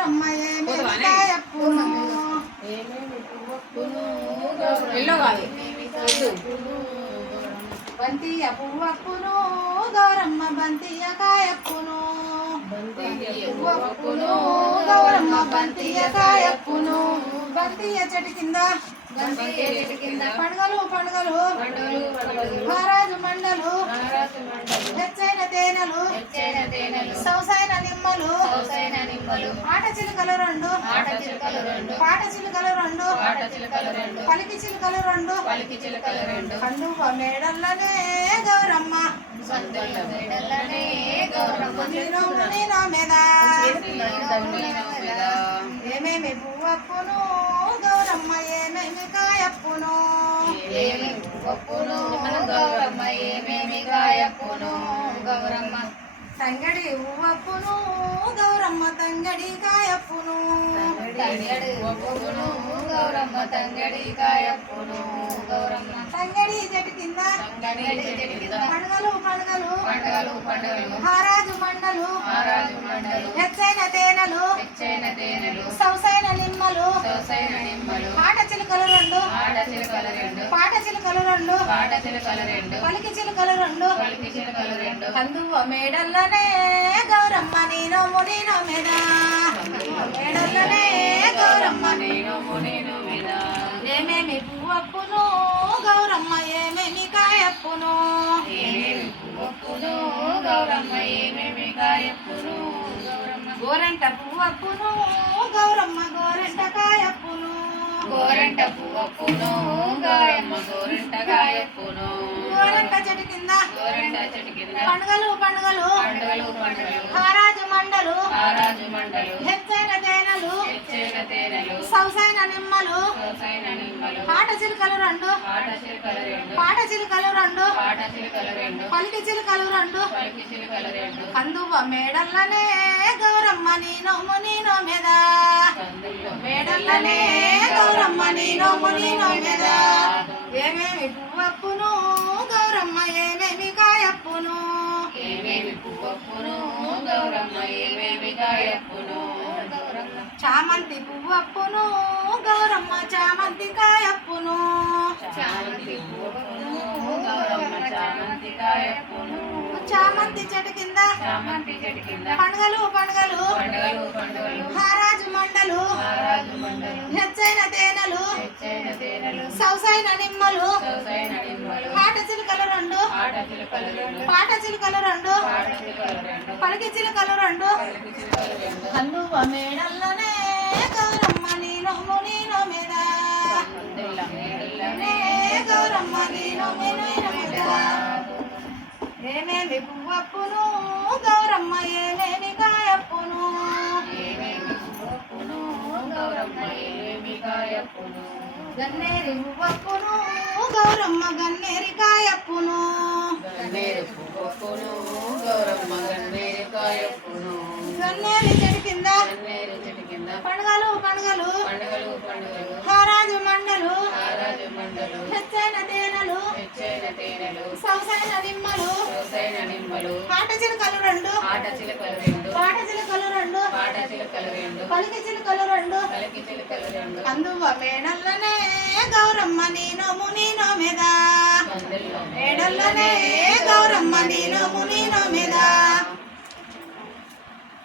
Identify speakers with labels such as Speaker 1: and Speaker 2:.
Speaker 1: గౌరమ్మ ఏమేమి కాయప్పును
Speaker 2: ఎల్లో కాదు.
Speaker 1: బంతియ పువ్వప్పును గౌరమ్మ బంతియ కాయప్పును పువ్వప్పును గౌరమ్మ బంతియ కాయప్పును బంతియ చెట్టు కింద పండుగలు పండుగలు. మహారాజు మండలు. వెచ్చైన తేనెలు. సౌసైన నిమ్మలు. ఆట చిలుకలు రెండు. పాట చిలుకలు రెండు. పలికి చిలుకలు రెండు. పండుగ మేడల్లనే గౌరమ్మ. నేను ముని నా మీద. ఏమేమి పువ్వప్పును గౌరమ్మ ఏమేమి కాయప్పును? తంగడి పువ్వప్పును గౌరమ్మ. తంగడి కాయప్పును తంగడి చెట్టు కింద. పండుగలు పండుగలు. మహారాజు మండలు. హెచ్చైన తేనెలు. సౌసైన నిమ్మలు. పాట చిలుకలు రెండు. పాట చిలుకలు రెండు. పలికి చిలుకలు రెండు. కందువ మేడల్లనే గౌరమ్మ నీనో ముడినో మీద మేడల్లనే గౌరమ్మ. ఏమేమి పువ్వప్పును గౌరమ్మ ఏమేమి కాయప్పును గోరంట పువ్వప్పును గౌరమ్మ గోరంట కాయప్పును
Speaker 2: గోరంట పువ్వప్పును గాయమ్మ గోరంట గాయప్పును
Speaker 1: గోరంట చెట్టు కింద.
Speaker 2: గోరంట చెట్టు కింద.
Speaker 1: పండుగలు పండుగలు.
Speaker 2: పండుగలు పండుగలు.
Speaker 1: మహారాజు మండలు.
Speaker 2: ఆరాజు మండలు
Speaker 1: హెచ్చైన తేనెలు
Speaker 2: తెచ్చేన తేనెలు
Speaker 1: సౌసైన నిమ్మలు.
Speaker 2: సొసైన నిమ్మలు.
Speaker 1: పాట చిలుకలు రెండు.
Speaker 2: పాట చిలుకలు రెండు.
Speaker 1: పలికి చిలుకలు రెండు. కందువ మేడల్లనే గౌరమ్మ నీను మునీనో మీద.
Speaker 2: కందుల్లో
Speaker 1: మేడల్లనే గౌరమ్మ నీను మునీనో మీద. ఏమేమి పువ్వప్పును గౌరమ్మ ఏమేమి కాయప్పును
Speaker 2: ఏమేమి పువ్వప్పును గౌరమ్మ ఏమేమి గాయప్పును.
Speaker 1: చామంతి పువ్వప్పును గౌరమ్మ చామంతి కాయప్పును
Speaker 2: చామంతి పువ్వప్పును గౌరమ్మ చామంతి గాయప్పును
Speaker 1: చామంతి చెట్టు కింద
Speaker 2: చామంతి చెట్టు కింద
Speaker 1: పండుగలు పండుగలు. మహారాజు మండలు.
Speaker 2: మండలు.
Speaker 1: హెచ్చైన తేనెలు. సౌసైన నిమ్మలు. పాట చిలుకలు రెండు. పాట చిలుకలు రెండు. పలికి చిలుకలు రెండు.
Speaker 2: పలికి చిలుకలు
Speaker 1: ఏమేమి పువ్వప్పును? గౌరమ్మ ఏమేమి కాయప్పును? గన్నేరి పువ్వప్పును? గౌరమ్మ గన్నేరి కాయప్పును?
Speaker 2: గన్నేరు
Speaker 1: చెట్టు కింద? పండుగలు పండుగలు?
Speaker 2: పండుగలు పండుగలు?
Speaker 1: హారాజు మండలు? హెచ్చైన సౌసైన నిమ్మలు.
Speaker 2: సొసైన నిమ్మలు.
Speaker 1: పాట చిలుకలు రెండు.
Speaker 2: ఆట చిలుకలు రెండు.
Speaker 1: పాట చిలుకలు రెండు.
Speaker 2: పాట చిలుకలు రెండు.
Speaker 1: పలికి చిలుకలు రెండు.
Speaker 2: పలికి చిలుకలు రెండు.
Speaker 1: అందువ మేడల్లనే గౌరమ్మ నీను మునీనో మీద
Speaker 2: కందుల్లో
Speaker 1: మేడల్లనే గౌరమ్మ నీను మునీనో మీద